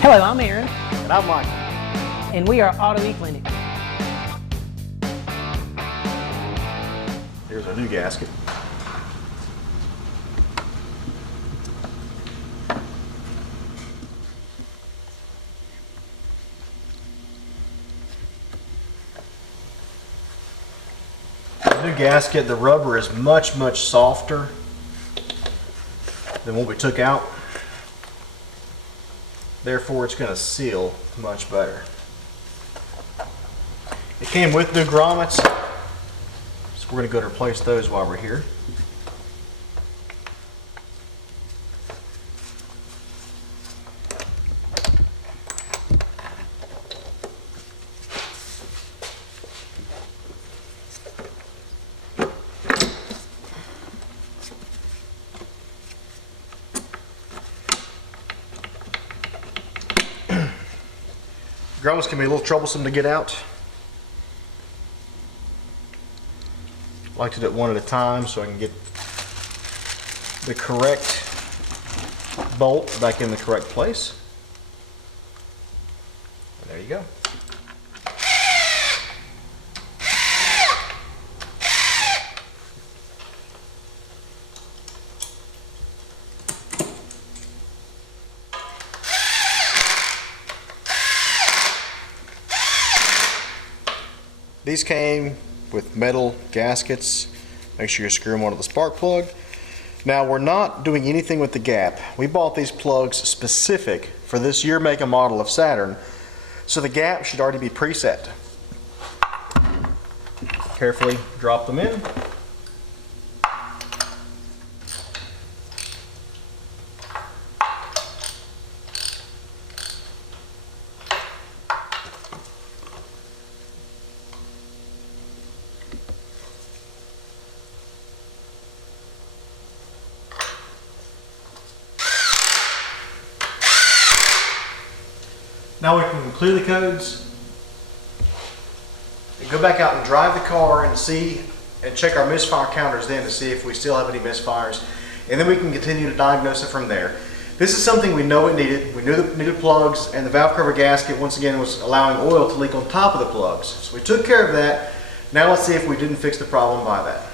Hello, I'm Aaron. And I'm Mike. And we are AutoEclinic. Here's our new gasket. The new gasket, the rubber is much softer than what we took out. Therefore, it's going to seal much better. It came with new grommets, so we're going to go to replace those while we're here. Grommets can be a little troublesome to get out. I like to do it one at a time so I can get the correct bolt back in the correct place. And there you go. These came with metal gaskets. Make sure you screw them onto the spark plug. Now, we're not doing anything with the gap. We bought these plugs specific for this year, make, and model of Saturn, so the gap should already be preset. Carefully drop them in. Now we can clear the codes and go back out and drive the car and see and check our misfire counters then to see if we still have any misfires, and then we can continue to diagnose it from there. This is something we know it needed. We knew it needed plugs, and the valve cover gasket once again was allowing oil to leak on top of the plugs. So we took care of that. Now let's see if we didn't fix the problem by that.